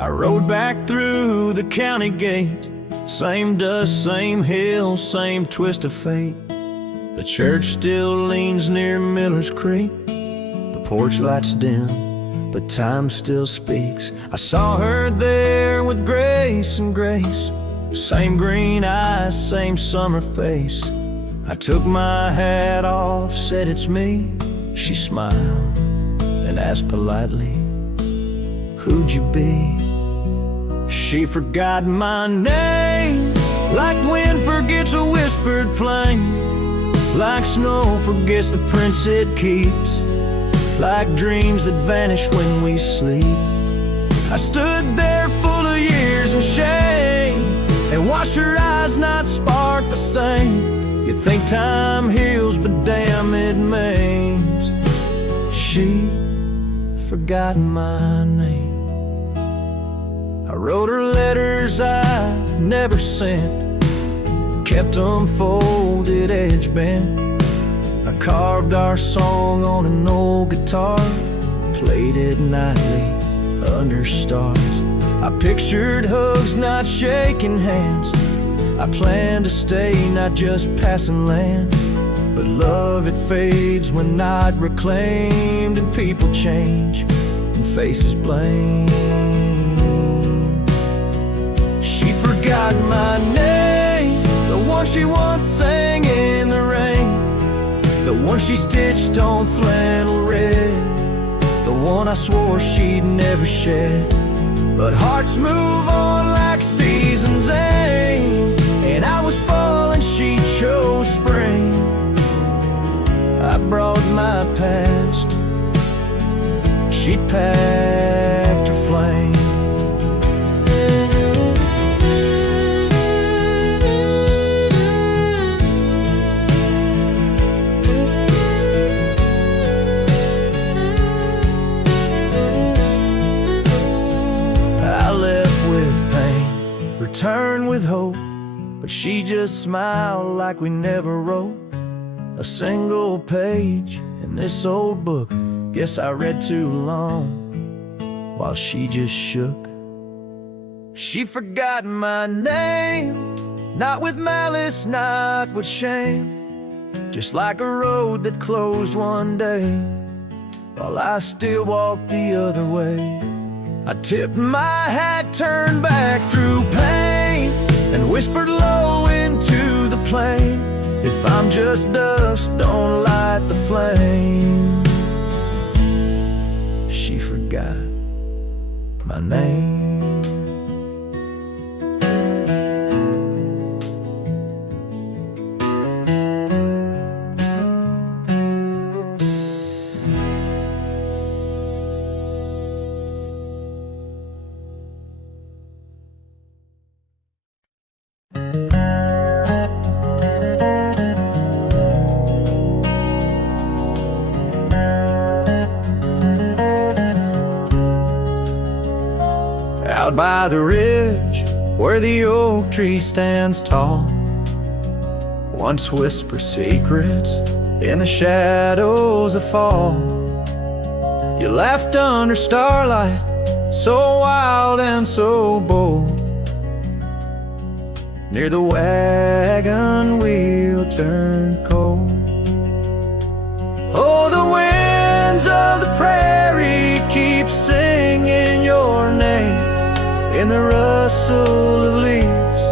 I rode back through the county gate, same dust, same hill, same twist of fate. The church still leans near Miller's Creek. The porch lights dim, but time still speaks. I saw her there with grace and grace, same green eyes, same summer face. I took my hat off, said it's me. She smiled and asked politely, who'd you be? She forgot my name, like wind forgets a whispered flame, like snow forgets the prints it keeps, like dreams that vanish when we sleep. I stood there full of years and shame, and watched her eyes not spark the same. You think time heals, but damn it maims. She forgot my name. I wrote her letters I never sent, kept them folded, edge bent. I carved our song on an old guitar, played it nightly under stars. I pictured hugs, not shaking hands. I planned to stay, not just passing land. But love, it fades when not reclaimed, and people change and faces blame. She forgot my name, the one she once sang in the rain, the one she stitched on flannel red, the one I swore she'd never shed. But hearts move on like seasons aim, and I was fall and she chose spring. I brought my past, she'd packed her flame. I left with pain, returned with hope, but she just smiled like we never wrote a single page in this old book. Guess I read too long while she just shook. She forgot my name, not with malice, not with shame, just like a road that closed one day while I still walked the other way. I tipped my hat, turned back through pain, and whispered low into the plain, if I'm just dust, don't light the flame. She forgot my name. Out by the ridge where the oak tree stands tall, once whisper secrets in the shadows of fall. You laughed under starlight, so wild and so bold. Near the wagon wheel turned cold. Oh, the winds of the prairie keep singing your name. In the rustle of leaves,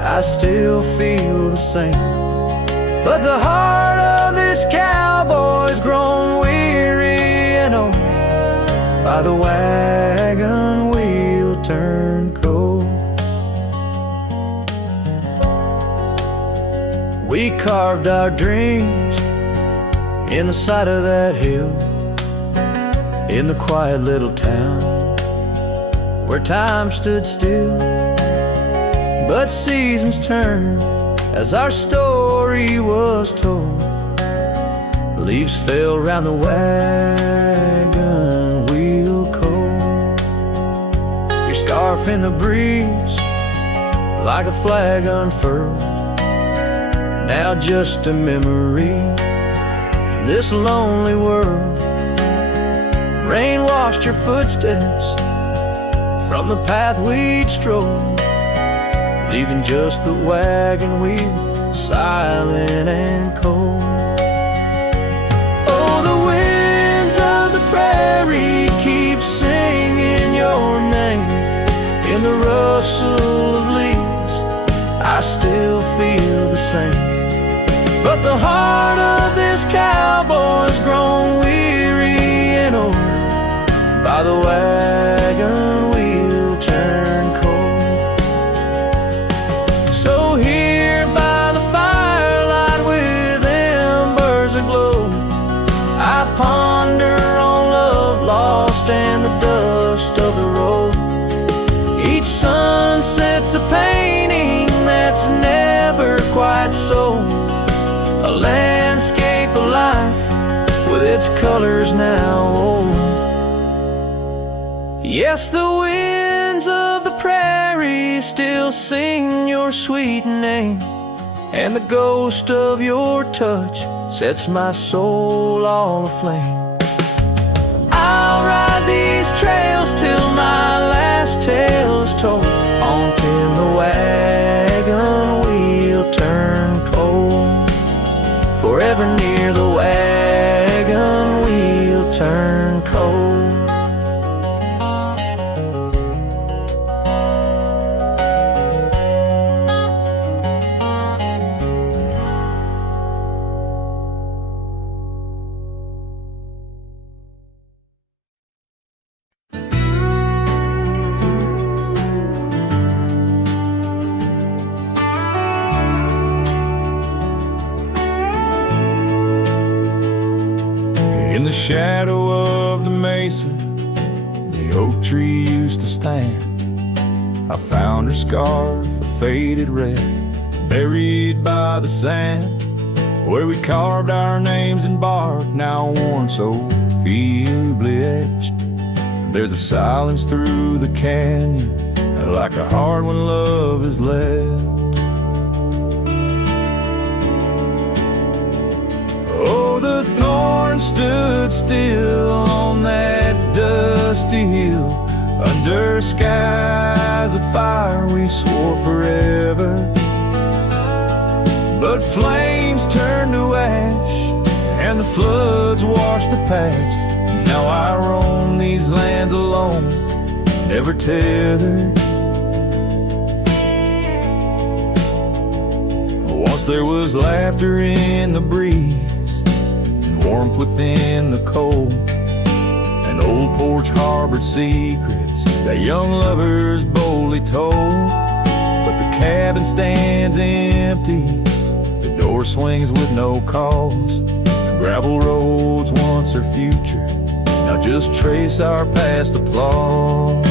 I still feel the same. But the heart of this cowboy's grown weary and old by the wagon wheel turned cold. We carved our dreams in the side of that hill, in the quiet little town where time stood still, but seasons turned as our story was told. Leaves fell round the wagon wheel cold. Your scarf in the breeze like a flag unfurled, now just a memory in this lonely world. Rain washed your footsteps from the path we'd stroll, leaving just the wagon wheel, silent and cold. Oh, the winds of the prairie keep singing your name. In the rustle of leaves, I still feel the same. But the heart of this cowboy's grown weary and old by the wagon wheel turned cold. So here by the firelight with embers aglow, I ponder on love lost and the dust of the road. Each sunset's a painting that's never quite sold, a landscape of life with its colors now old. Yes, the winds of the prairie still sing your sweet name, and the ghost of your touch sets my soul all aflame. I'll ride these trails till my last tale is told, haunting the wagon wheel turned cold. Forever near the wagon wheel turned cold. In the shadow of the mesa, the oak tree used to stand. I found her scarf, a faded red, buried by the sand, where we carved our names in bark, now worn so feebly etched. There's a silence through the canyon, like a heart when love is left. Oh, the thorn stood still on that dusty hill, under skies of fire we swore forever. But flames turned to ash, and the floods washed the past. Now I roam these lands alone, never tethered. Once there was laughter in the breeze, warmth within the cold. An old porch harbored secrets that young lovers boldly told. But the cabin stands empty, the door swings with no cause. Gravel roads once our future, now just trace our past applause.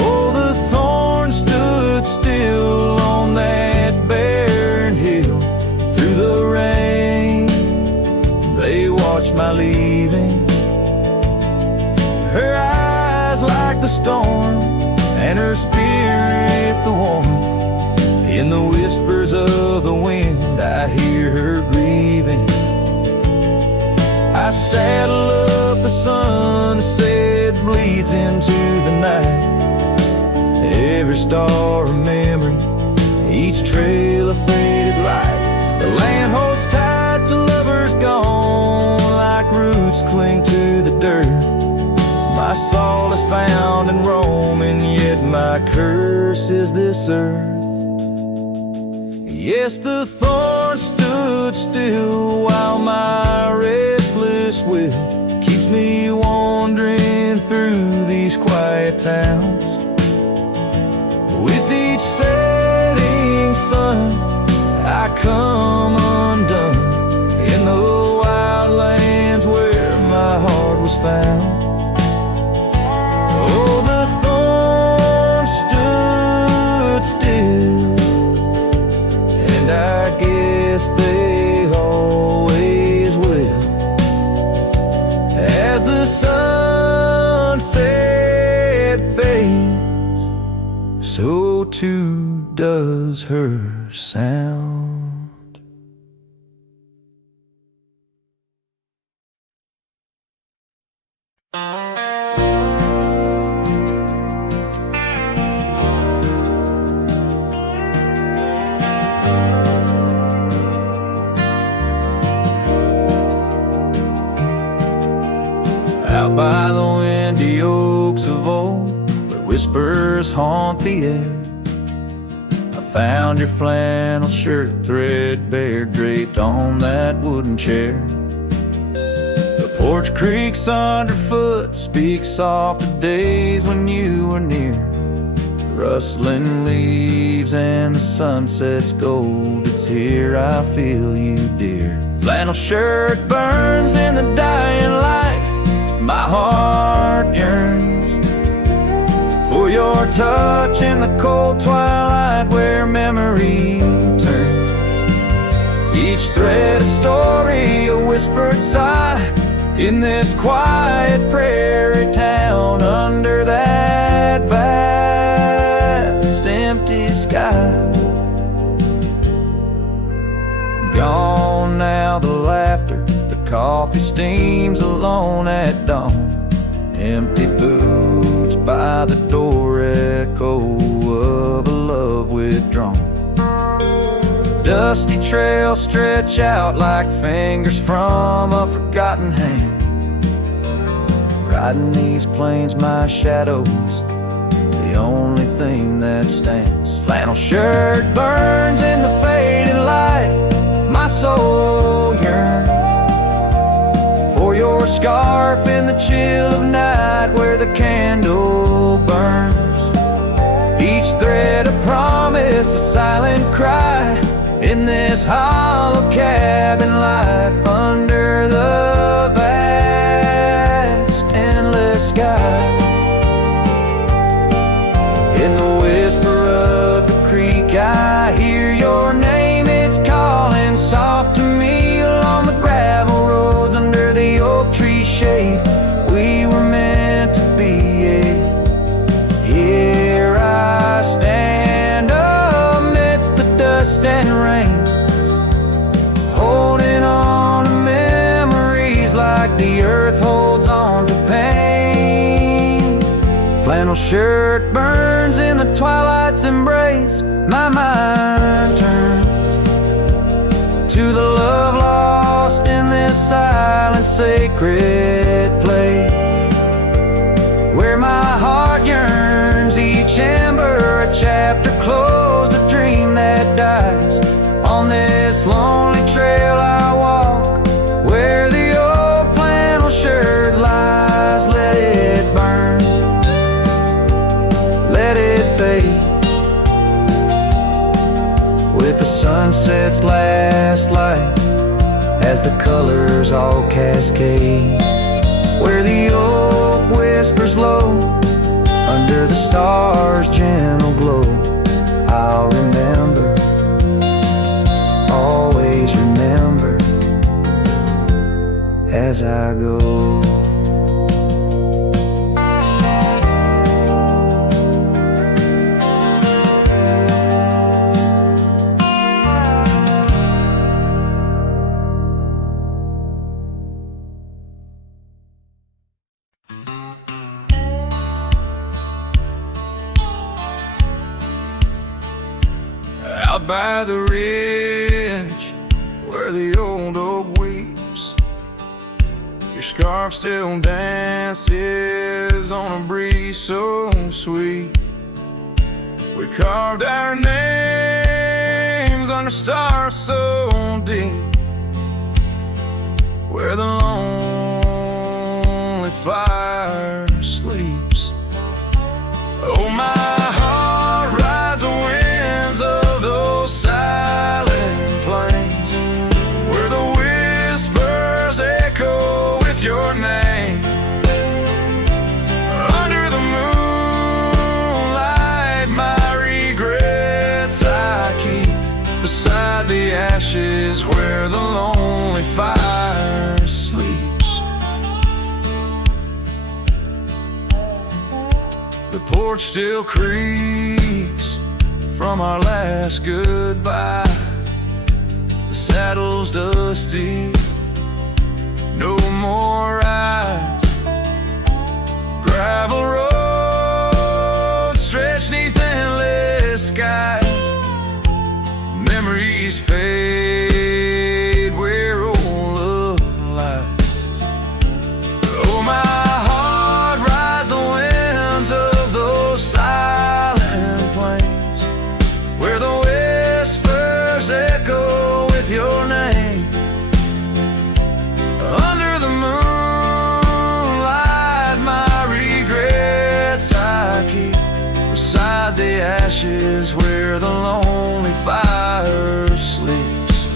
Oh, the thorn stood still on that barren hill. Through the rain they watched my leaving, her eyes like the storm, and her spirit the warmth. In the whispers of the wind I hear her grieving. I saddle up a sunset bleeds into the night. Every star a memory, each trail a faded light. The land holds tight to lovers gone, like roots cling to the dirt. My solace found in Rome, and yet my curse is this earth. Yes, the thorn stood still while my restless will keeps me wandering through these quiet towns. With each setting sun I come undone in the wild lands where my heart was found. Oh, the thorn stood still, and I guess they always will. As the sunset fades, so too does her sound. whispers haunt the air. I found your flannel shirt threadbare draped on that wooden chair. The porch creaks underfoot, speaks soft of days when you were near. Rustling leaves and the sunset's gold, it's here I feel you, dear. Flannel shirt burns in the dying light, my heart yearns for your touch in the cold twilight where memory turns. Each thread a story, a whispered sigh, in this quiet prairie town under that vast empty sky. Gone now the laughter, the coffee steams alone at dawn. Empty boots by the door, echo of a love withdrawn. Dusty trails stretch out like fingers from a forgotten hand. Riding these plains, my shadow's the only thing that stands. Flannel shirt burns in the fading light, my soul yearns for your scarf in the chill of night where the candle burns. Each thread a promise, a silent cry, in this hollow cabin life under the vast endless sky. In the whisper of the creek I hear your name, it's calling soft to me along the gravel roads under the oak tree shade. We were meant to be, here I stand amidst the dust and rain, holding on to memories like the earth holds on to pain. Flannel shirt burns in the twilight's embrace, my mind turns to the love lost in this silent sacred place, where my heart yearns, each ember a chapter closed, a dream that dies. On this lonely trail I walk, where the old flannel shirt lies. Let it burn, let it fade, with the sunset's last light as the colors all cascade, where the oak whispers low under the stars' gentle glow. I'll remember, always remember as I go. Out by the ridge where the old oak weeps, your scarf still dances on a breeze so sweet. We carved our names under stars so deep, where the lonely fire sleeps. Oh, my heart rides the winds of those silent plains, where the whispers echo with your name. Under the moonlight, my regrets I keep beside the ashes where the lonely fire sleeps. The porch still creaks from our last goodbye. The saddle's dusty, no more rides. Gravel roads stretch neath endless skies. Memories fade where old love lies. Oh, my heart rides the winds of those beside the ashes where the lonely fire sleeps.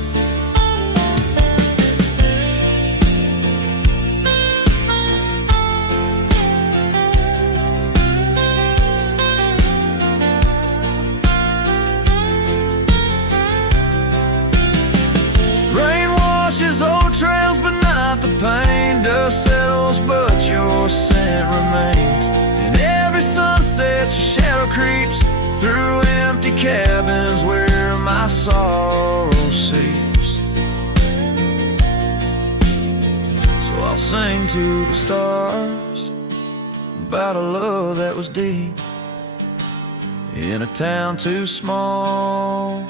Rain washes old trails, but not the pain. Dust settles, but your scent remains. In every sunset, your shadow creeps through empty cabins where my sorrow seeps. So I'll sing to the stars about a love that was deep in a town too small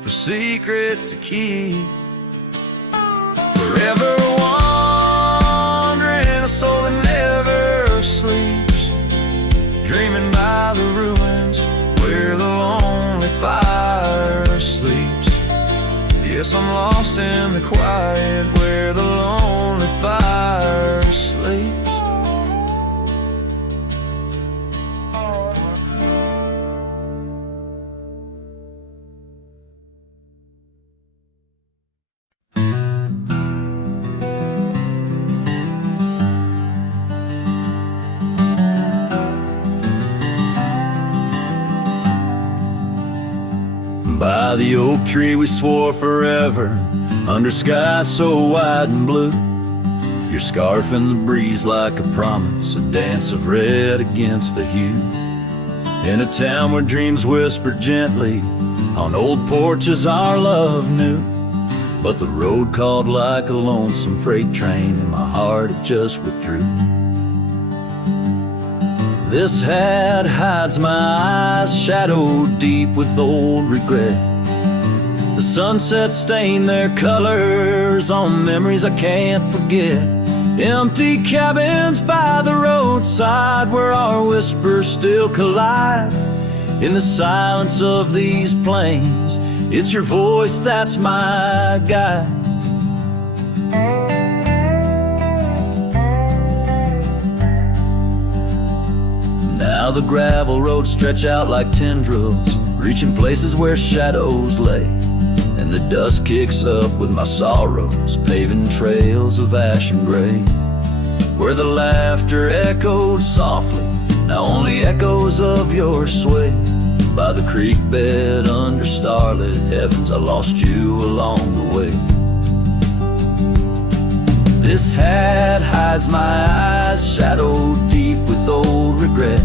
for secrets to keep. Forever wandering, a soul that never sleeps, dreaming by the ruins where the lonely fire sleeps. Yes, I'm lost in the quiet where the lonely fire sleeps. By the oak tree we swore forever, under skies so wide and blue. Your scarf in the breeze like a promise, a dance of red against the hue. In a town where dreams whisper gently, on old porches our love knew. But the road called like a lonesome freight train, and my heart it just withdrew. This hat hides my eyes, shadowed deep with old regret. The sunset stained their colors on memories I can't forget. Empty cabins by the roadside where our whispers still collide. In the silence of these plains, it's your voice that's my guide. Now the gravel roads stretch out like tendrils, reaching places where shadows lay. And the dust kicks up with my sorrows, paving trails of ash and gray. Where the laughter echoed softly, now only echoes of your sway. By the creek bed under starlit heavens, I lost you along the way. This hat hides my eyes, shadowed deep with old regret.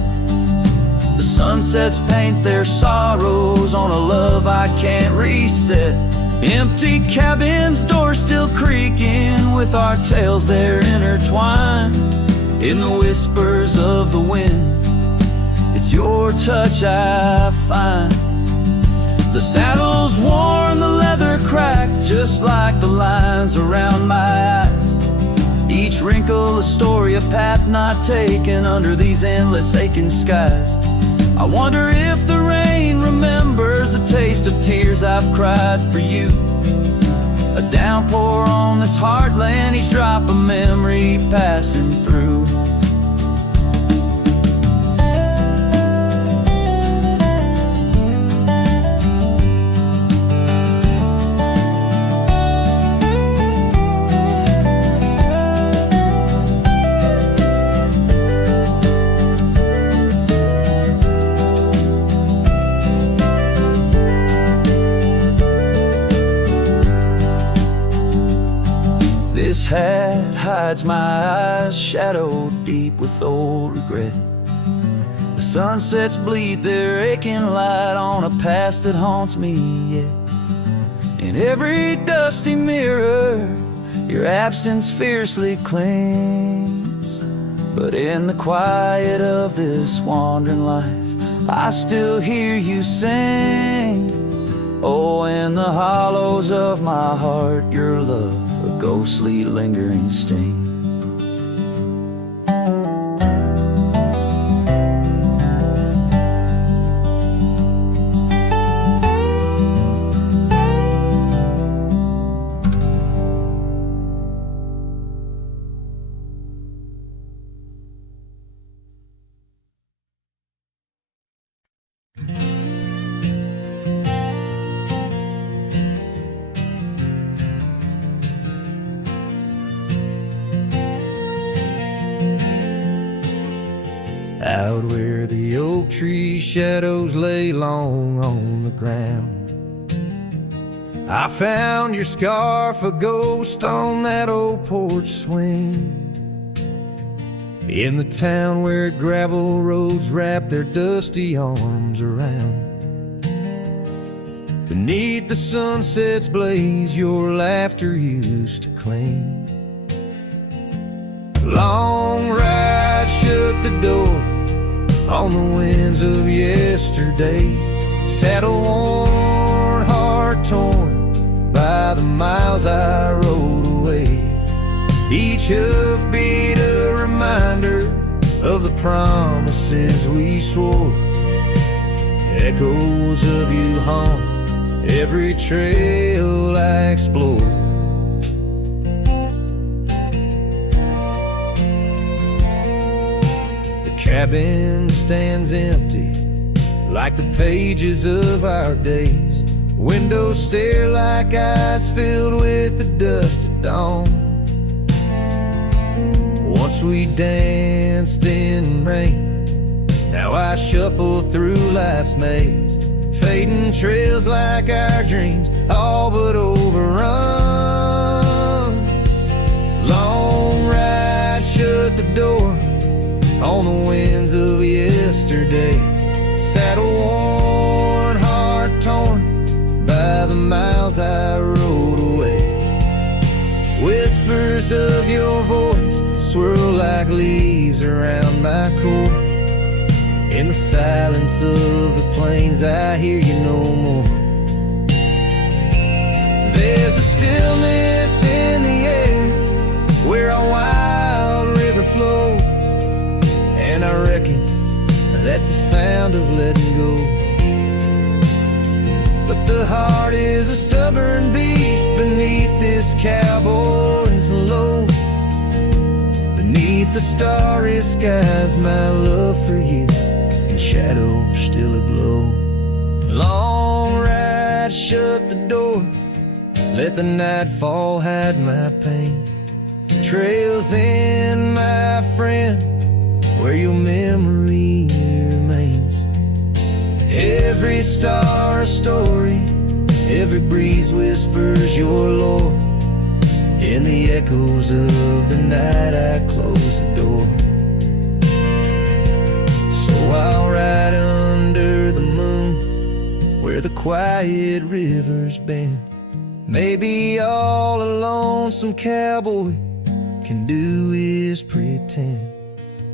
The sunsets paint their sorrows on a love I can't reset. Empty cabins, doors still creaking with our tales there intertwined. In the whispers of the wind, it's your touch I find. The saddle's worn, the leather cracked, just like the lines around my eyes. Each wrinkle a story, a path not taken under these endless aching skies. I wonder if the rain remembers the taste of tears I've cried for you. A downpour on this heartland, each drop a memory passing through. This hat hides my eyes, shadowed deep with old regret. The sunsets bleed their aching light on a past that haunts me yet. In every dusty mirror, your absence fiercely clings. But in the quiet of this wandering life, I still hear you sing. Oh, in the hollows of my heart, your love, a ghostly lingering sting. spot where the oak tree shadows lay long on the ground. I found your scarf a ghost on that old porch swing, in the town where gravel roads wrap their dusty arms around. Beneath the sunset's blaze, your laughter used to cling. Long ride shut the door on the winds of yesterday. Saddle worn, heart torn by the miles I rode away. Each hoofbeat a reminder of the promises we swore. Echoes of you haunt every trail I explore. The cabin stands empty like the pages of our days. Windows stare like eyes filled with the dust at dawn. Once we danced in rain, now I shuffle through life's maze. Fading trails like our dreams, all but overrun. Long ride shut the door on the winds of yesterday. Saddle worn, heart torn by the miles I rode away. Whispers of your voice swirl like leaves around my core. In the silence of the plains I hear you no more. There's a stillness in the air where a wild river flows, and I reckon that's the sound of letting go. But the heart is a stubborn beast beneath this cowboy's load. Beneath the starry skies, my love for you shadow still aglow. Long ride shut the door, let the nightfall hide my pain. Trails in, my friend, where your memory remains. Every star a story, every breeze whispers your lore. In the echoes of the night I close the door. I'll ride under the moon where the quiet rivers bend. Maybe all a lonesome cowboy can do is pretend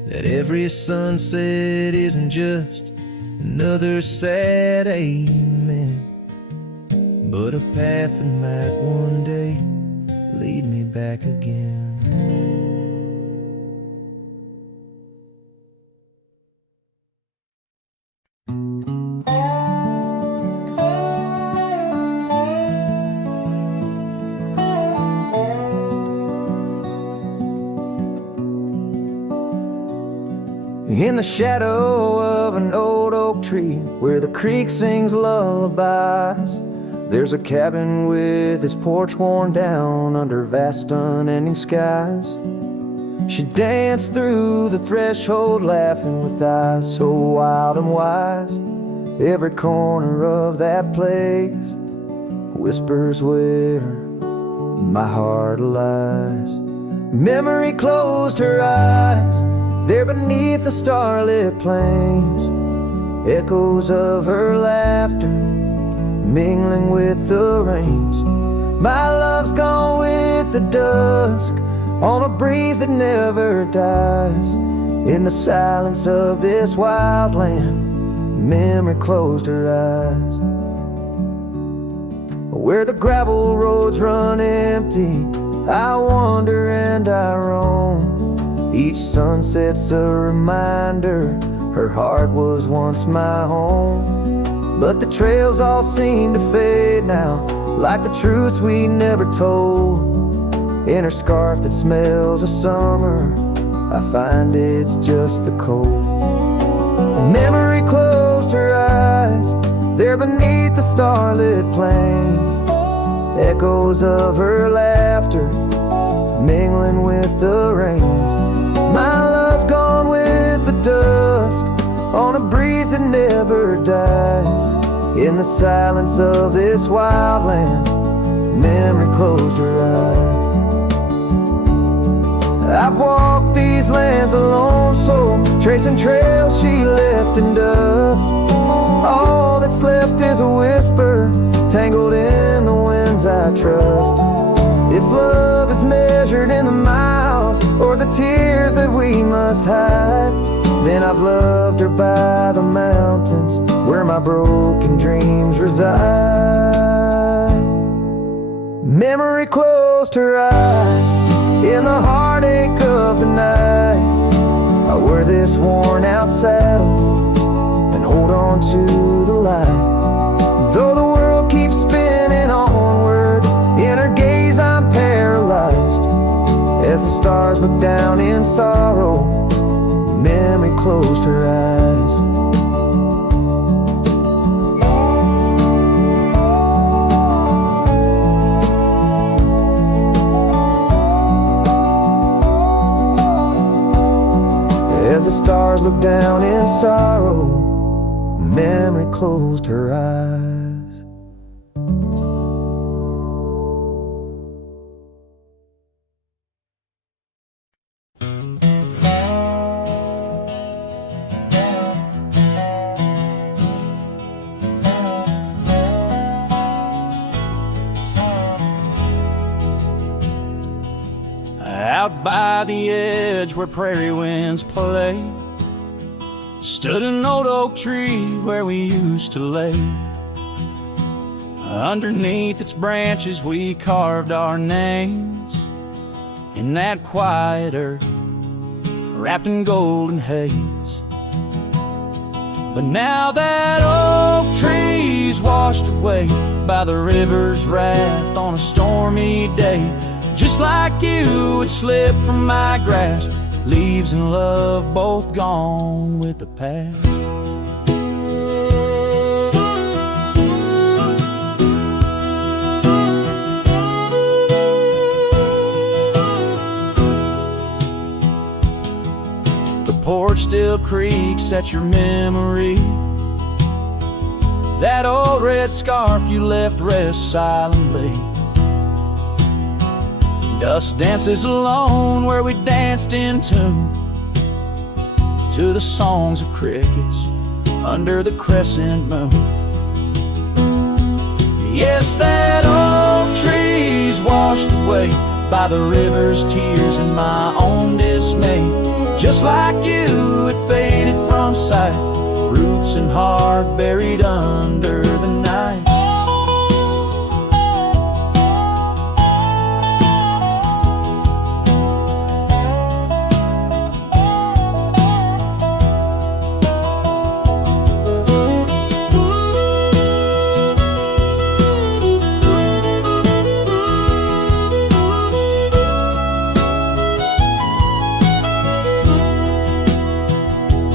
that every sunset isn't just another sad amen, but a path that might one day lead me back again. In the shadow of an old oak tree where the creek sings lullabies, there's a cabin with its porch worn down under vast unending skies. She danced through the threshold laughing with eyes so wild and wise. Every corner of that place whispers where my heart lies. Memory closed her eyes there beneath the starlit plains, echoes of her laughter mingling with the rains. My love's gone with the dusk on a breeze that never dies. In the silence of this wild land, memory closed her eyes. Where the gravel roads run empty, I wander and I roam. Each sunset's a reminder her heart was once my home. But the trails all seem to fade now, like the truths we never told. In her scarf that smells of summer, I find it's just the cold. Memory closed her eyes there beneath the starlit plains, echoes of her laughter mingling with the rains. My love's gone with the dusk on a breeze that never dies. In the silence of this wild land, memory closed her eyes. I've walked these lands alone, so tracing trails she left in dust. All that's left is a whisper, tangled in the winds I trust. If love is measured in the miles, or the tears that we must hide, then I've loved her by the mountains, where my broken dreams reside. Memory closed her eyes in the heartache of the night. I wear this worn out saddle and hold on to the light. Though the world keeps spinning onward, in her gaze I'm paralyzed. As the stars look down in sorrow, memory closed her eyes. As the stars look down in sorrow, memory closed her eyes. Out by the edge where prairie winds play, stood an old oak tree where we used to lay. Underneath its branches we carved our names in that quiet earth wrapped in golden haze. But now that oak tree's washed away by the river's wrath on a stormy day. Just like you, it slipped from my grasp, leaves and love both gone with the past. The porch still creaks at your memory. That old red scarf you left rests silently. Dust dances alone where we danced in tune to the songs of crickets under the crescent moon. Yes, that old tree's washed away by the river's tears and my own dismay. Just like you, it faded from sight, roots and heart buried under the night.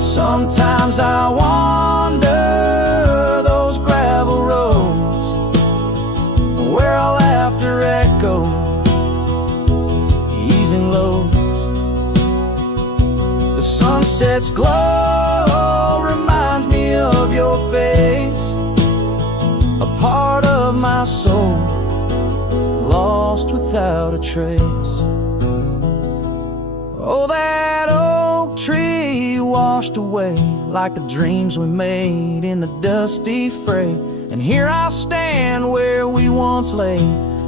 Sometimes I wander those gravel roads where our laughter echoes, easing lows. The sunset's glow reminds me of your face, a part of my soul lost without a trace. Oh, that oak tree washed away like the dreams we made in the dusty fray. And here I stand where we once lay,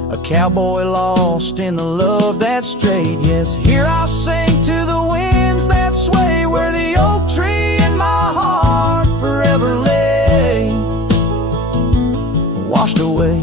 a cowboy lost in the love that strayed. Yes, here I sing to the winds that sway, where the oak tree in my heart forever lay, washed away.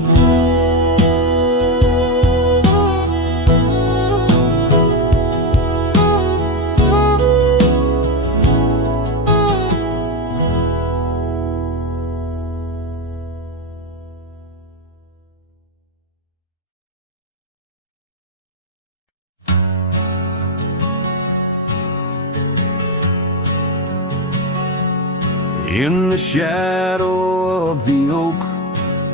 In the shadow of the oak,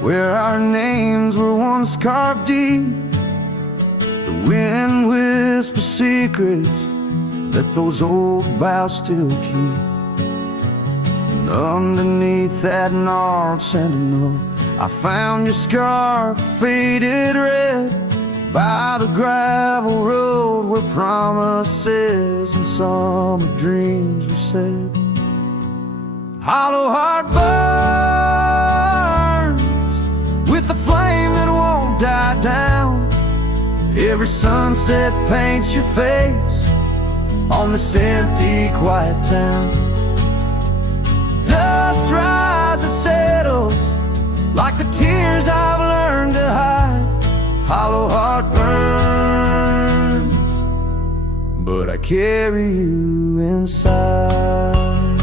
where our names were once carved deep, the wind whispers secrets that those old boughs still keep. Underneath that gnarled sentinel, I found your scarf faded red by the gravel road where promises and summer dreams were said. Hollow heart burns with the flame that won't die down. Every sunset paints your face on this empty, quiet town. Dust rises, settles like the tears I've learned to hide. Hollow heart burns, but I carry you inside.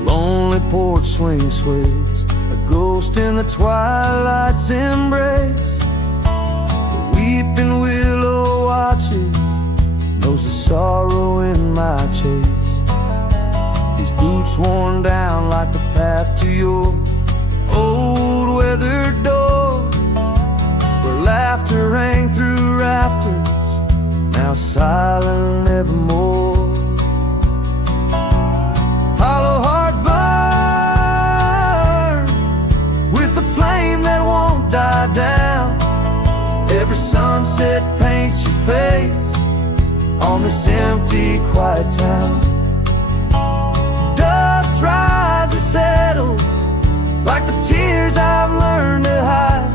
Lonely porch swing sways, a ghost in the twilight's embrace. The weeping willow watches, knows the sorrow in my chase. These boots worn down like the path to your old weathered door, where laughter rang through rafters, now silent evermore. Hollow heart burn with the flame that won't die down. Every sunset paints your face on this empty, quiet town. Dust rises, settles like the tears I've learned to hide.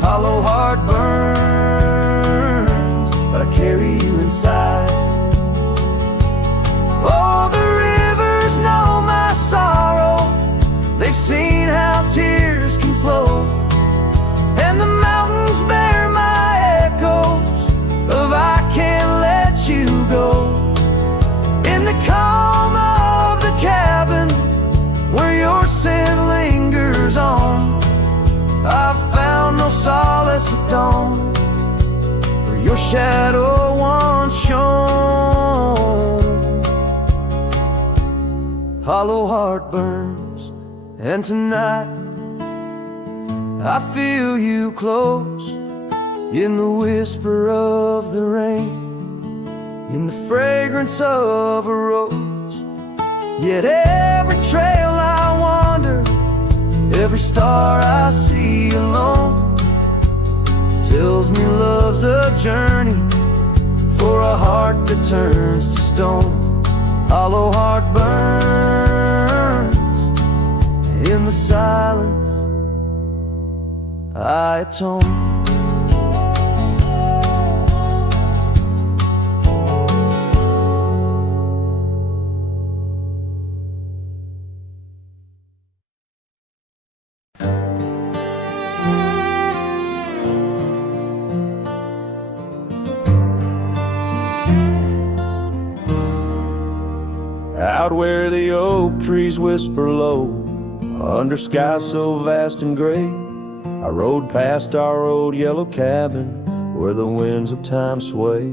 Hollow heart burns, but I carry you inside. Oh, the rivers know my sorrow, they've seen how tears can flow, and the mountains bear my echoes of I can't let you go. In the calm of the cabin where your scent lingers on, I found no solace at dawn, where your shadow once shone. Hollow heart burns, and tonight I feel you close, in the whisper of the rain, in the fragrance of a rose. Yet every trail I wander, every star I see alone, tells me love's a journey for a heart that turns to stone. Hollow heart burns, in the silence I atone. Out where the oak trees whisper low, under skies so vast and gray, I rode past our old yellow cabin where the winds of time sway.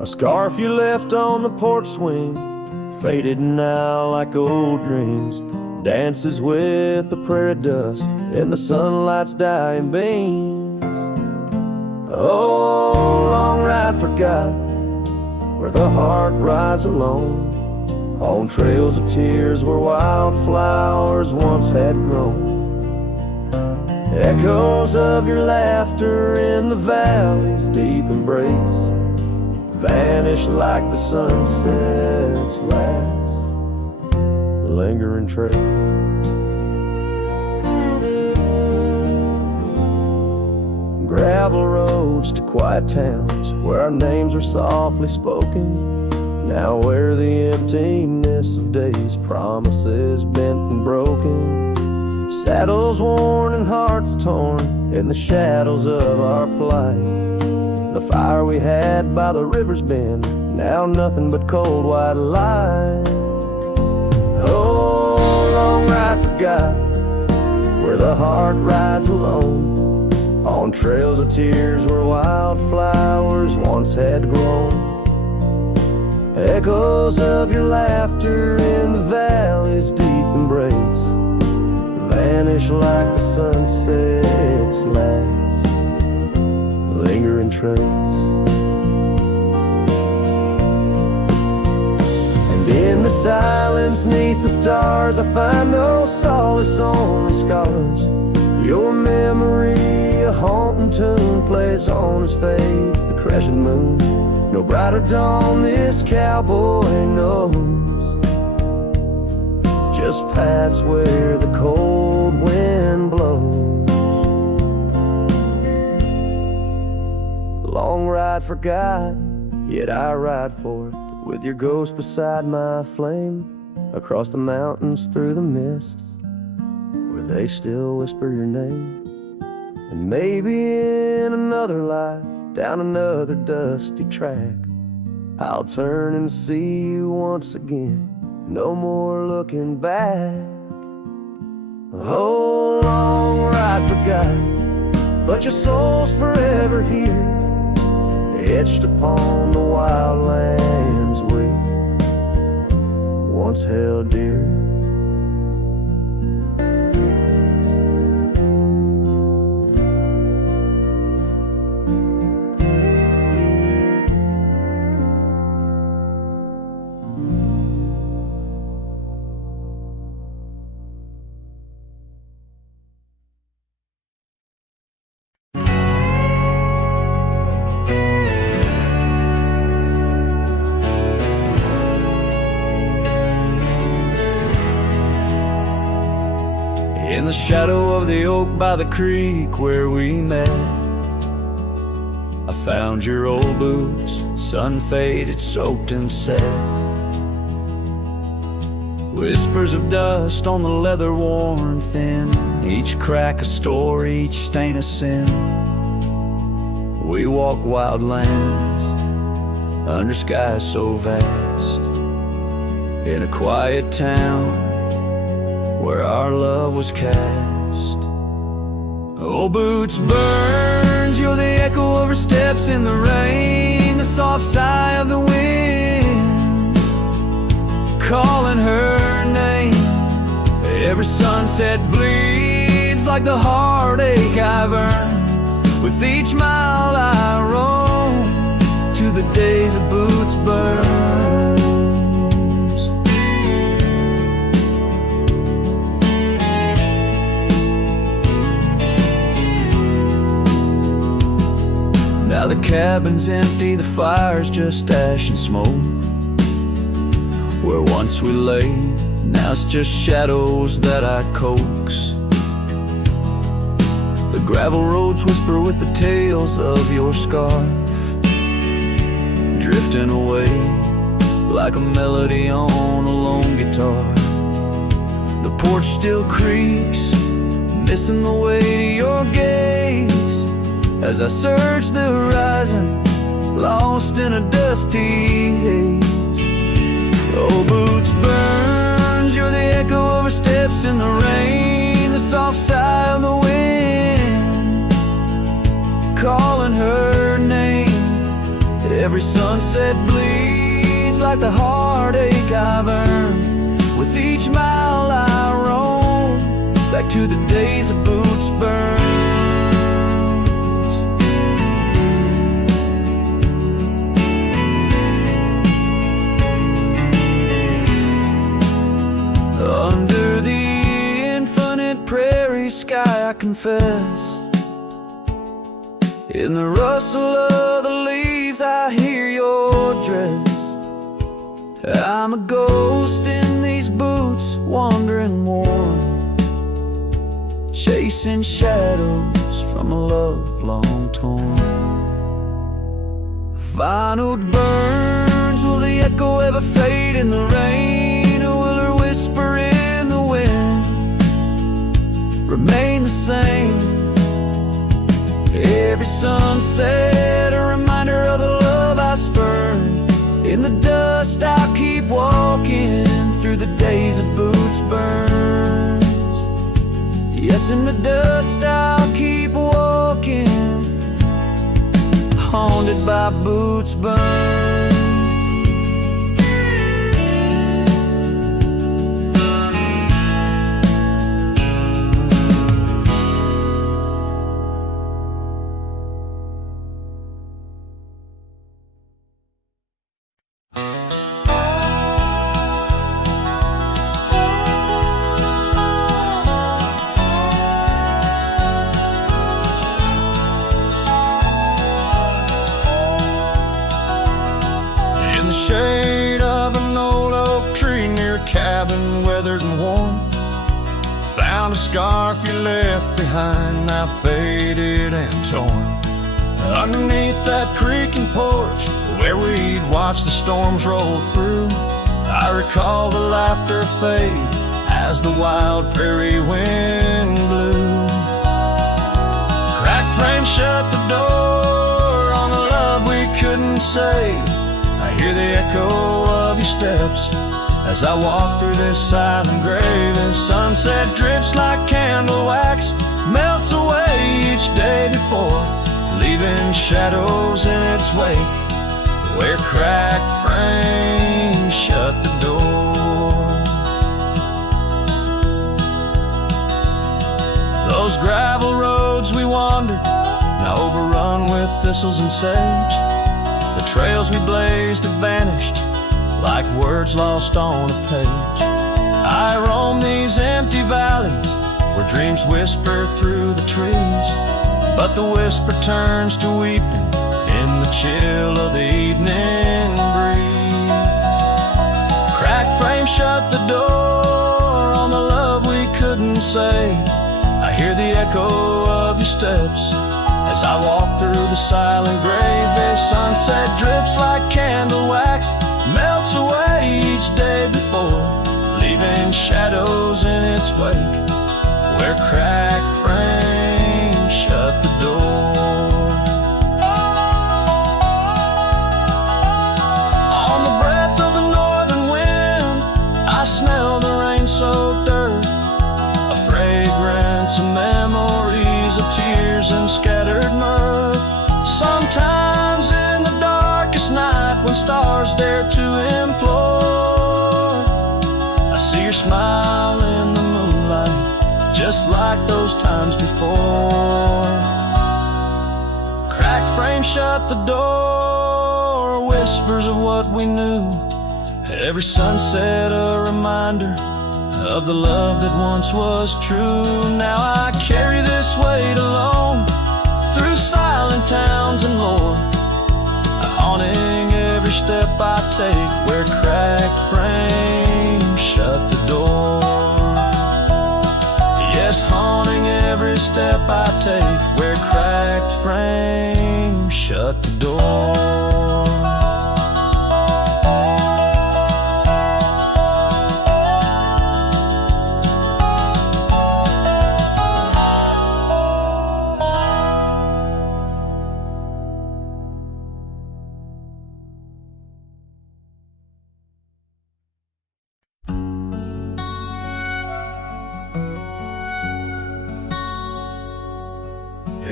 A scarf you left on the porch swing, faded now like old dreams, dances with the prairie dust in the sunlight's dying beams. Oh, long ride forgot, where the heart rides alone, on trails of tears where wildflowers once had grown. Echoes of your laughter in the valley's deep embrace vanish like the sunset's last lingering trace. Gravel roads to quiet towns where our names are softly spoken, now where the emptiness of days, promises bent and broken, saddles worn and hearts torn in the shadows of our plight. The fire we had by the river's bend, now nothing but cold white light. Oh, long ride forgot, where the heart rides alone, on trails of tears where wildflowers once had grown. Echoes of your laughter in the valley's deep embrace vanish like the sunset's last lingering trace. In the silence neath the stars, I find no solace, only scars. Your memory, a haunting tune, plays on as fades the crescent moon. No brighter dawn this cowboy knows, just paths where the cold wind blows. The long ride forgot, yet I ride forth with your ghost beside my flame, across the mountains through the mists where they still whisper your name. And maybe in another life, down another dusty track, I'll turn and see you once again, no more looking back. Oh, long ride forgot, but your soul's forever here, etched upon the wild lands we once held dear. In the shadow of the oak by the creek where we met, I found your old boots, sun-faded, soaked and set. Whispers of dust on the leather worn thin, each crack a story, each stain a sin. We walk wild lands under skies so vast, in a quiet town where our love was cast. Old boots burns, you're the echo of her steps in the rain, the soft sigh of the wind calling her name. Every sunset bleeds like the heartache I've earned, with each mile I roam to the days of boots burn. Now the cabin's empty, the fire's just ash and smoke. Where once we lay, now it's just shadows that I coax. The gravel roads whisper with the tales of your scarf, drifting away like a melody on a lone guitar. The porch still creaks, missing the way to your gaze, as I search the horizon, lost in a dusty haze. Oh, boots burns, you're the echo of her steps in the rain, the soft sigh of the wind calling her name. Every sunset bleeds like the heartache I've earned, with each mile I roam back to the days of boots burn. Under the infinite prairie sky, I confess, in the rustle of the leaves I hear your dress. I'm a ghost in these boots, wandering worn, chasing shadows from a love long torn. Vinyl burns, will the echo ever fade in the rain, or will her whisper in the wind remain the same? Every sunset, a reminder of the love I spurned. In the dust I'll keep walking through the days of boots burns. Yes, in the dust I'll keep walking, haunted by boots burns. the shade of an old oak tree near a cabin weathered and worn. Found a scarf you left behind, now faded and torn. Underneath that creaking porch where we'd watch the storms roll through, I recall the laughter fade as the wild prairie wind blew. Cracked frame shut the door on the love we couldn't say. I hear the echo of your steps as I walk through this silent grave. If sunset drips like candle wax, melts away each day before, leaving shadows in its wake, where cracked frames shut the door. Those gravel roads we wandered, now overrun with thistles and sage. The trails we blazed have vanished like words lost on a page. I roam these empty valleys where dreams whisper through the trees, but the whisper turns to weeping in the chill of the evening breeze. Cracked frame shut the door on the love we couldn't say. I hear the echo of your steps as I walk through the silent grave. The sunset drips like candle wax, melts away each day before, leaving shadows in its wake, where cracked frames shut the door. On the breath of the northern wind, I smell the rain-soaked earth, a fragrance of memories of tears and scattered mirth. Sometimes in the darkest night, when stars dare to implore, I see your smile in the moonlight, just like those times before. Cracked frame shut the door, whispers of what we knew. Every sunset a reminder of the love that once was true. Now I carry this weight alone through silent towns and lore, haunting every step I take, where cracked frames shut the door. Yes, haunting every step I take, where cracked frames shut the door.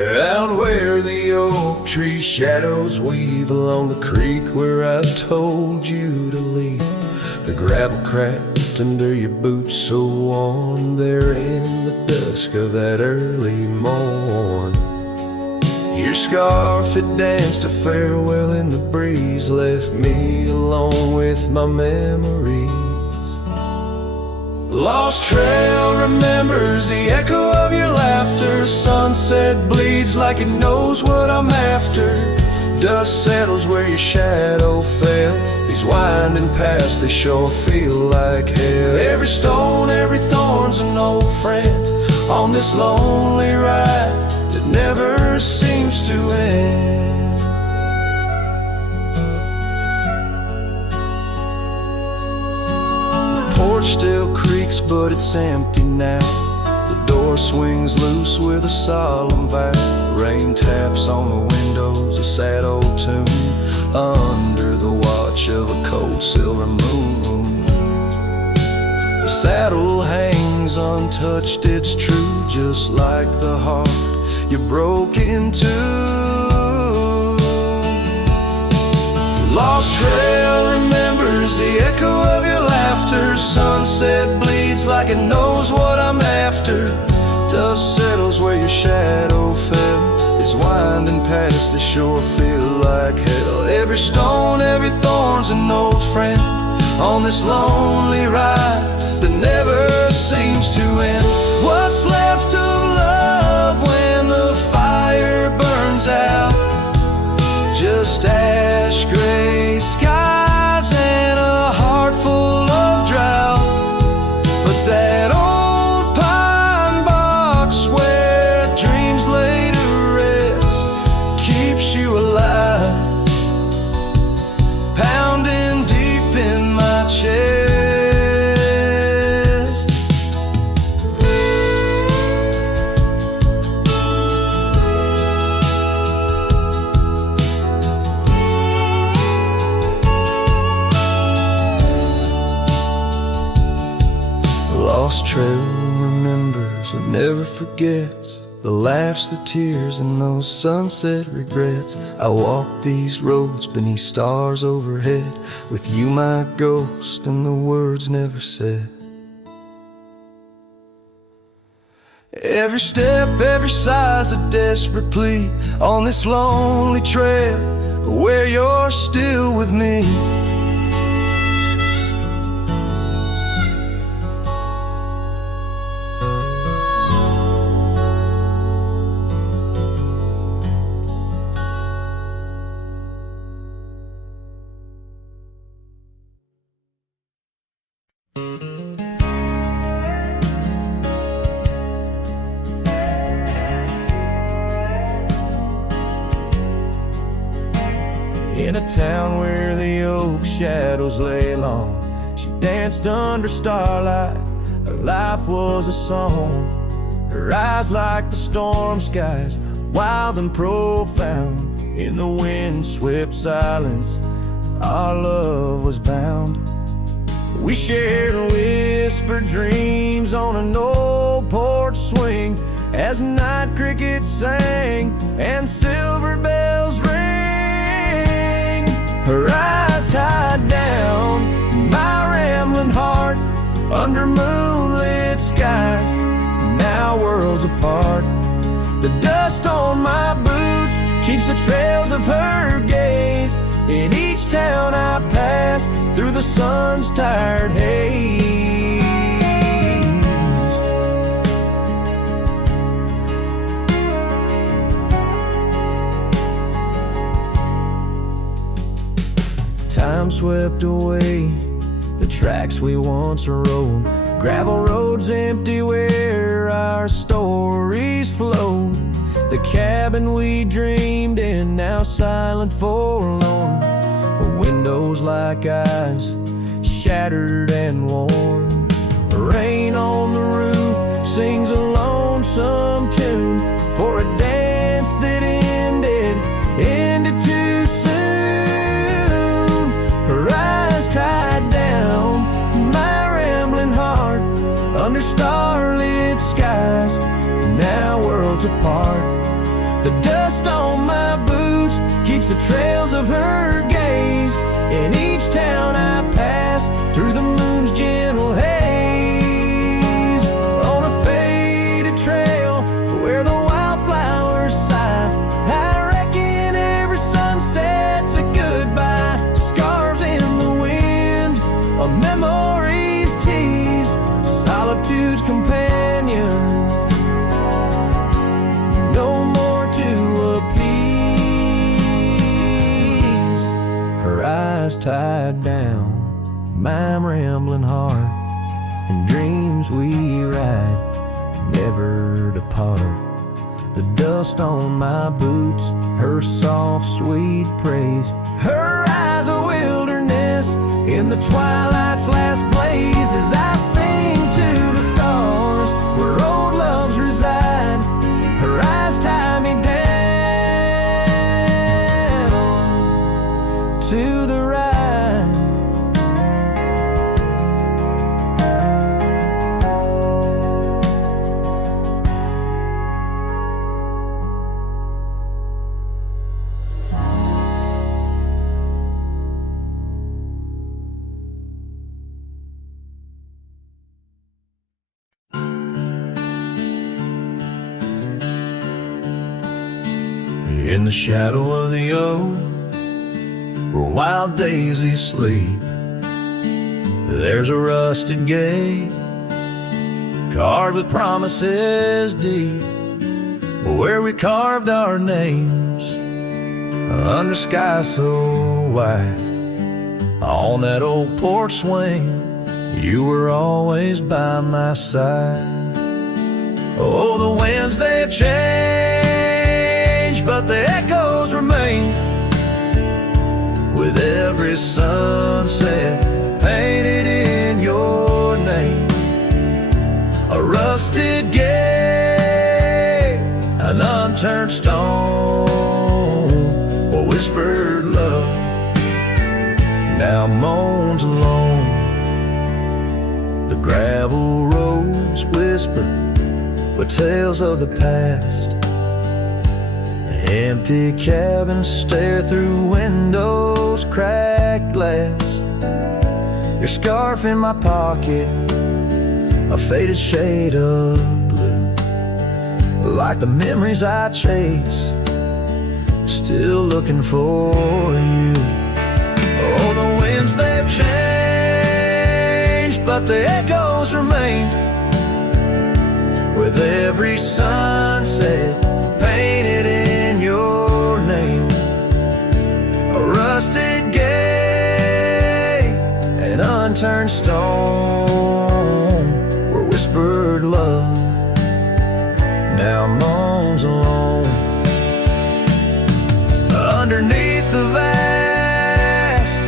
Out where the oak tree shadows weave along the creek where I told you to leave, the gravel cracked under your boots so worn there in the dusk of that early morn. Your scarf had danced a farewell in the breeze, left me alone with my memories. Lost trail remembers the echo of your laughter. Sunset bleeds like it knows what I'm after. Dust settles where your shadow fell. These winding paths, they sure feel like hell. Every stone, every thorn's an old friend on this lonely ride that never seems to end. The porch still creaks, but it's empty now. The door swings loose with a solemn vow. Rain taps on the windows, a sad old tune, under the watch of a cold silver moon. The saddle hangs untouched, it's true, just like the heart you broke into. Lost trail remembers the echo of your laughter. Sunset bleeds like it knows what I'm after. Dust settles where your shadow fell. These winding paths, they sure feel like hell. Every stone, every thorn's an old friend on this lonely ride that never seems to end. What's left of love when the fire burns out? Just ash gray skies this trail remembers and never forgets the laughs, the tears, and those sunset regrets. I walk these roads beneath stars overhead, with you my ghost and the words never said. Every step, every sigh's a desperate plea on this lonely trail where you're still with me. In a town where the oak shadows lay long, she danced under starlight. Her life was a song. Her eyes like the storm skies, wild and profound. In the wind-swept silence, our love was bound. We shared whispered dreams on an old porch swing, as night crickets sang and silver bells rang. Her eyes tied down my rambling heart under moonlit skies, now worlds apart. The dust on my boots keeps the trails of her gaze in each town I pass through the sun's tired haze. Time swept away the tracks we once rode, gravel roads empty where our stories flowed. The cabin we dreamed in, now silent, forlorn. Windows like eyes, shattered and worn. Rain on the roof sings a lonesome tune for a dance that ended too soon. Her eyes tied down my rambling heart under starlit skies, now worlds apart. The dust on my boots keeps the trails of her gaze in each town I pass through the moon's gentle haze. On a faded trail where the wildflowers sigh, I reckon every sunset's a goodbye. Scarves in the wind, a memory's tease, solitude's companion, no more to appease. Her eyes tied down my rambling heart, and dreams we ride never depart. The dust on my boots, her soft sweet praise, her eyes a wilderness in the twilight's last blaze. As I sing to the stars where old loves reside, her eyes tie me down to the ride. In the shadow of the oak, where wild daisies sleep, there's a rusted gate carved with promises deep, where we carved our names under sky so white. On that old porch swing, you were always by my side. Oh, the winds they've changed, but the echoes remain, with every sunset painted in your name. A rusted gate, an unturned stone, a whispered love now moans alone. The gravel road whisper with tales of the past. Empty cabins stare through windows, cracked glass. Your scarf in my pocket, a faded shade of blue, like the memories I chase, still looking for you. Oh, the winds, they've changed, but the echoes remain. With every sunset painted in your name, a rusted gate, an unturned stone, where whispered love now moans alone. Underneath the vast,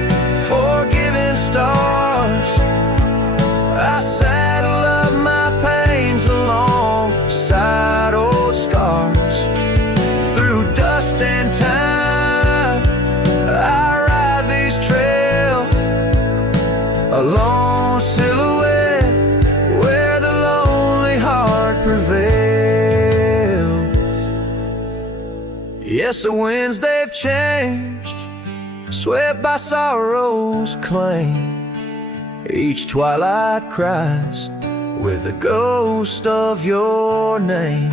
forgiving stars, I saddle up my pains alongside old scars. Through dust and time, I ride these trails, a lone silhouette where the lonely heart prevails. Yes, the winds, they've changed, swept by sorrow's claim. Each twilight cries with the ghost of your name.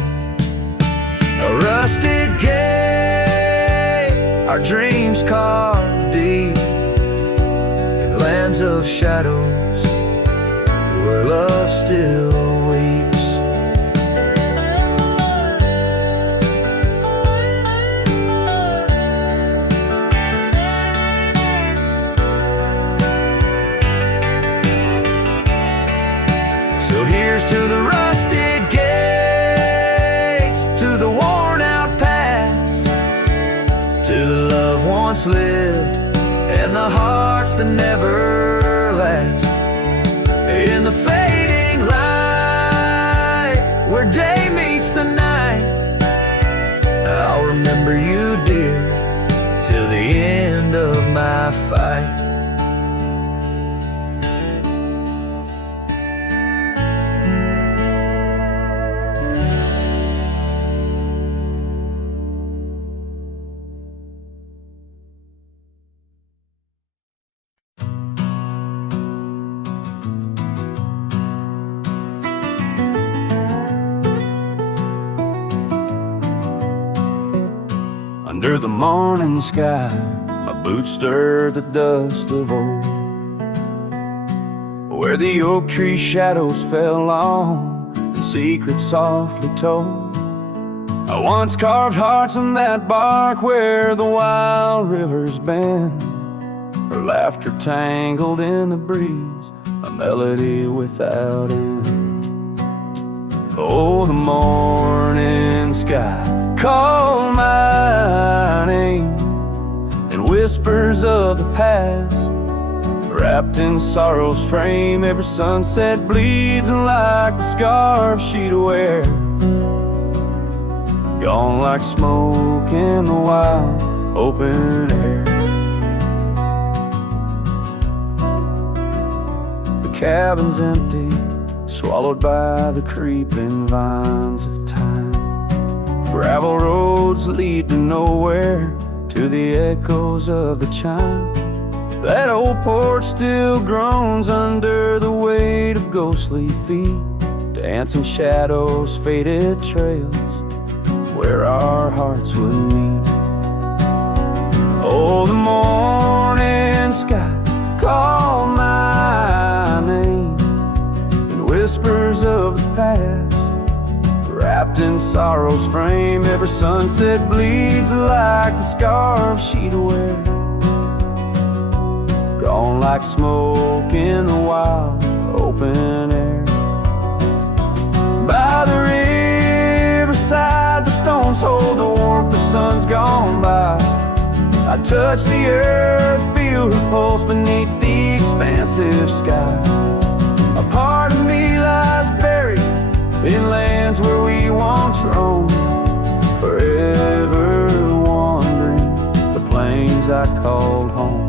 A rusted gate, our dreams carved deep in lands of shadows where love still weeps. So here's to the rusted gates, to the worn out paths, to the love once lived and the hearts that never last. In the fading light, where day meets the night, I'll remember you, dear, till the end of my fight. Under the morning sky, my boots stir the dust of old, where the oak tree shadows fell long and secrets softly told. I once carved hearts in that bark where the wild rivers bend, her laughter tangled in the breeze, a melody without end. Oh, the morning sky called my name, and whispers of the past, wrapped in sorrow's frame. Every sunset bleeds like the scarf she'd wear, gone like smoke in the wild open air. The cabin's empty, swallowed by the creeping vines of time. Gravel roads lead to nowhere, to the echoes of the chime. That old porch still groans under the weight of ghostly feet, dancing shadows, faded trails where our hearts would meet. Oh, the morning sky called my name, and whispers of the past, wrapped in sorrow's frame. Every sunset bleeds like the scarf she'd wear, gone like smoke in the wild open air. By the riverside, the stones hold the warmth, the sun's gone by. I touch the earth, feel her pulse beneath the expansive sky. A part of me lies buried in lands where we once roamed, forever wandering the plains I called home.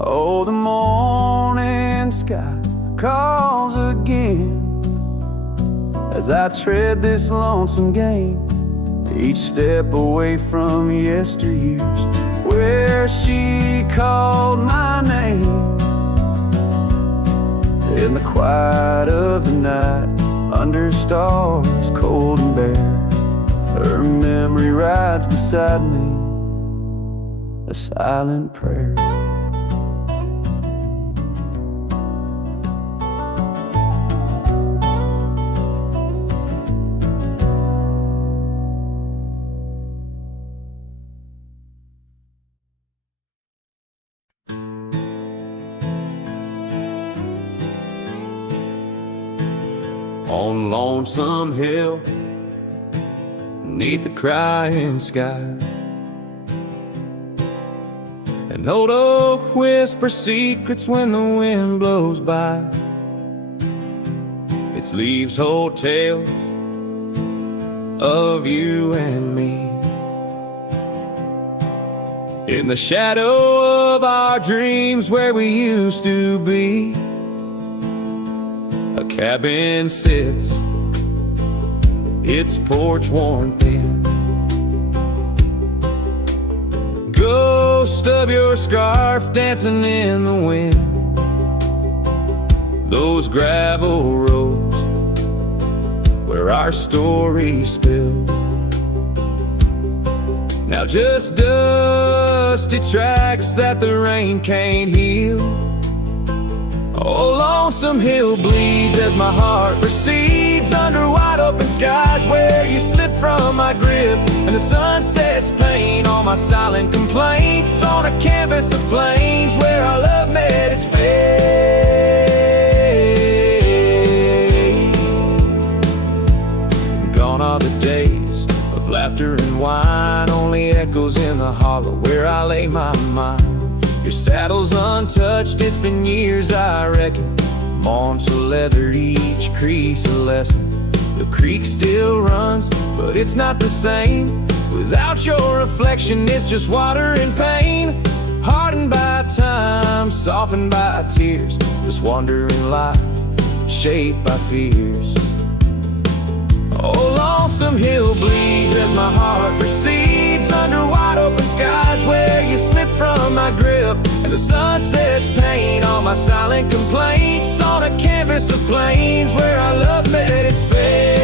Oh, the morning sky calls again, as I tread this lonesome game, each step away from yesteryears, where she called my name. In the quiet of the night, under stars cold and bare, her memory rides beside me, a silent prayer. On Lonesome Hill, neath the crying sky, an old oak whispers secrets when the wind blows by. Its leaves hold tales of you and me, in the shadow of our dreams where we used to be. A cabin sits, its porch worn thin, ghost of your scarf dancing in the wind. Those gravel roads where our stories spilled, now just dusty tracks that the rain can't heal. Oh, Lonesome Hill bleeds as my heart proceeds under wide open skies, where you slip from my grip and the sun sets paint on my silent complaints, on a canvas of plains where our love met its fate. Gone are the days of laughter and wine, only echoes in the hollow where I lay my mind. Your saddle's untouched, it's been years I reckon, on so leathered, each crease a lesson. The creek still runs, but it's not the same without your reflection. It's just water and pain, hardened by time, softened by tears, this wandering life shaped by fears. Oh, Lonesome Hill bleeds as my heart proceeds under wide open skies, where you slip from my grip and the sun sets paint on my silent complaints, on a canvas of plains where our love met its fate.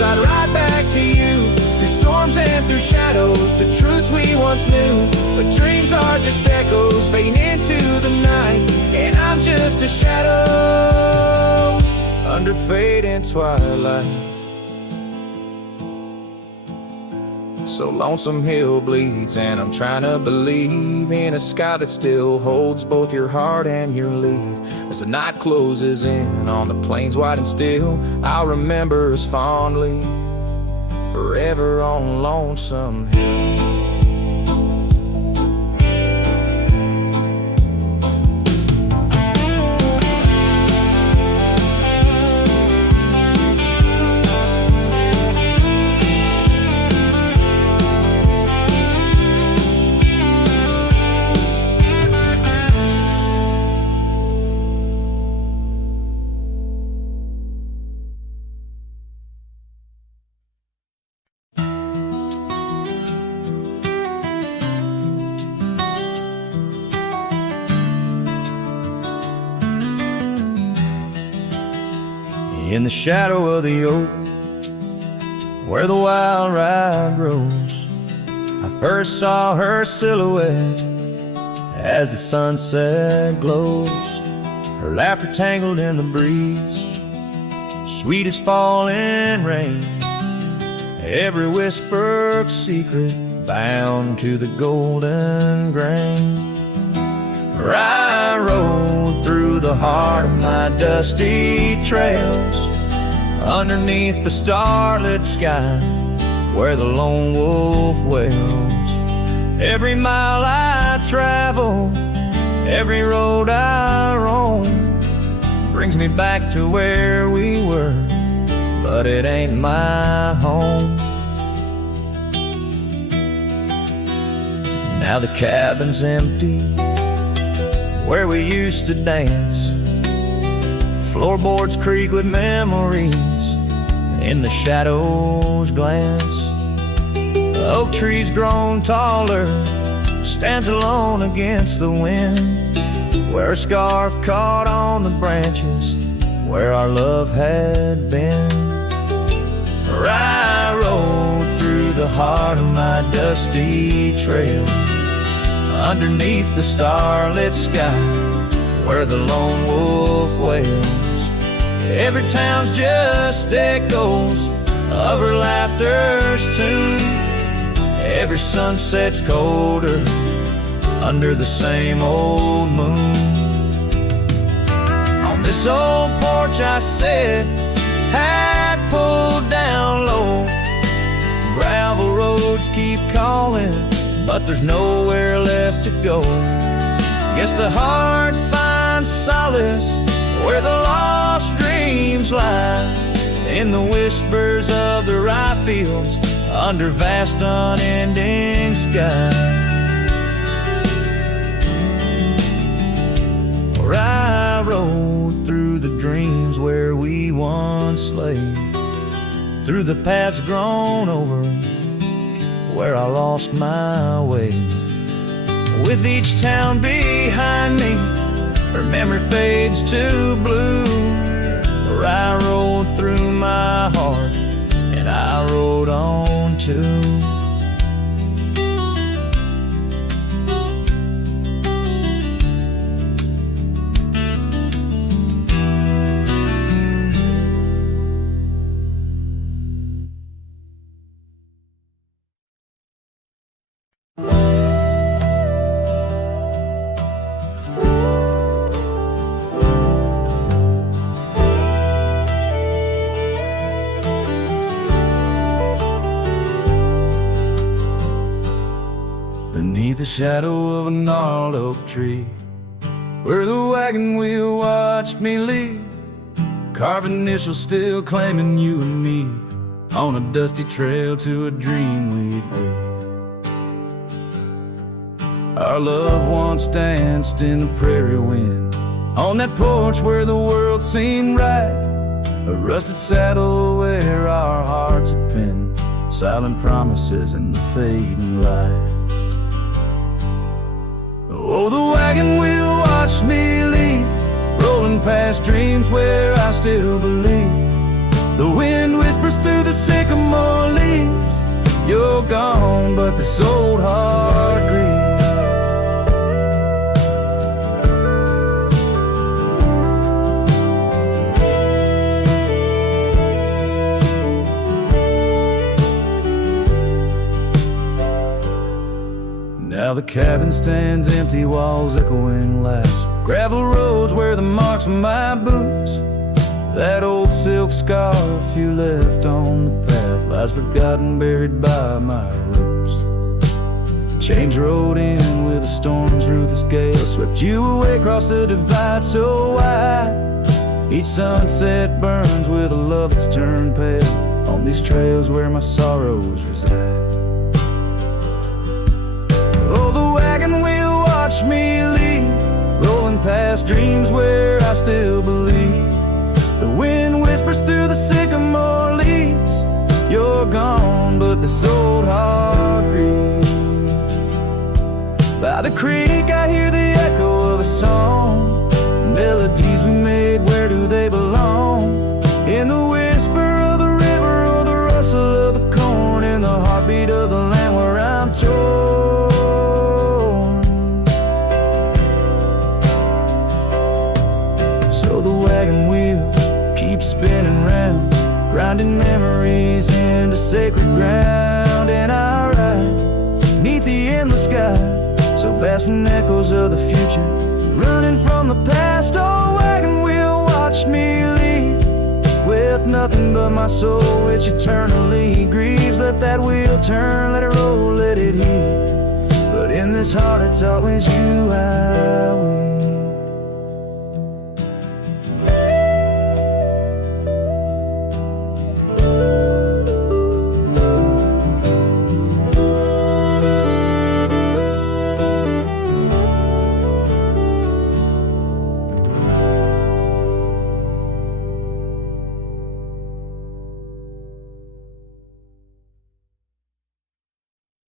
I'd ride back to you, through storms and through shadows, to truths we once knew. But dreams are just echoes fading into the night, and I'm just a shadow under fading twilight. So Lonesome Hill bleeds, and I'm trying to believe in a sky that still holds both your heart and your leave. As the night closes in on the plains wide and still, I'll remember us fondly, forever on Lonesome Hill. In the shadow of the oak, where the wild rye grows, I first saw her silhouette as the sunset glows. Her laughter tangled in the breeze, sweet as falling rain, every whispered secret bound to the golden grain. I rode through the heart of my dusty trails, underneath the starlit sky where the lone wolf wails. Every mile I travel, every road me back to where we were, but it ain't my home. Now the cabin's empty, where we used to dance. Floorboards creak with memories, in the shadows glance. The oak tree's grown taller, stands alone against the wind, where a scarf caught on the branches, where our love had been. Where I rode through the heart of my dusty trail, underneath the starlit sky, where the lone wolf wails. Every town's just echoes of her laughter's tune. Every sunset's colder under the same old moon. On this old porch I sat, hat pulled down low. Gravel roads keep calling, but there's nowhere left to go. Guess the heart finds solace where the lost dreams lie, in the whispers of the rye fields under vast unending sky. Where I rode through the dreams where we once lay, through the paths grown over where I lost my way. With each town behind me, her memory fades to blue. Where I rode through my heart, and I rode on too. Beneath the shadow of a gnarled oak tree, where the wagon wheel watched me leave, carved initials still claiming you and me, on a dusty trail to a dream we'd be. Our love once danced in the prairie wind, on that porch where the world seemed right, a rusted saddle where our hearts had pinned, silent promises in the fading light. Oh, the wagon wheel watched me leave, rolling past dreams where I still believe. The wind whispers through the sycamore leaves, you're gone, but this old heart grieves. Now the cabin stands empty, walls echoing laughs, gravel roads where the marks of my boots, that old silk scarf you left on the path lies forgotten, buried by my roots. Change rode in with a storm's ruthless gale, swept you away across the divide so wide. Each sunset burns with a love that's turned pale, on these trails where my sorrows reside. Oh, the wagon wheel watched me leave, rolling past dreams where I still believe. The wind whispers through the sycamore leaves, you're gone, but this old heart grieves. By the creek I hear the echo of a song, melodies we made, where do they belong? In the whisper of the river or the rustle of the corn, in the heartbeat of the land where I'm torn. So the wagon wheel keeps spinning round, grinding memories into sacred ground. And I ride neath the endless sky, so vast in echoes of the future, running from the past. Oh, wagon wheel watch me leave, with nothing but my soul which eternally grieves. Let that wheel turn, let it roll, let it heal, but in this heart it's always you I will.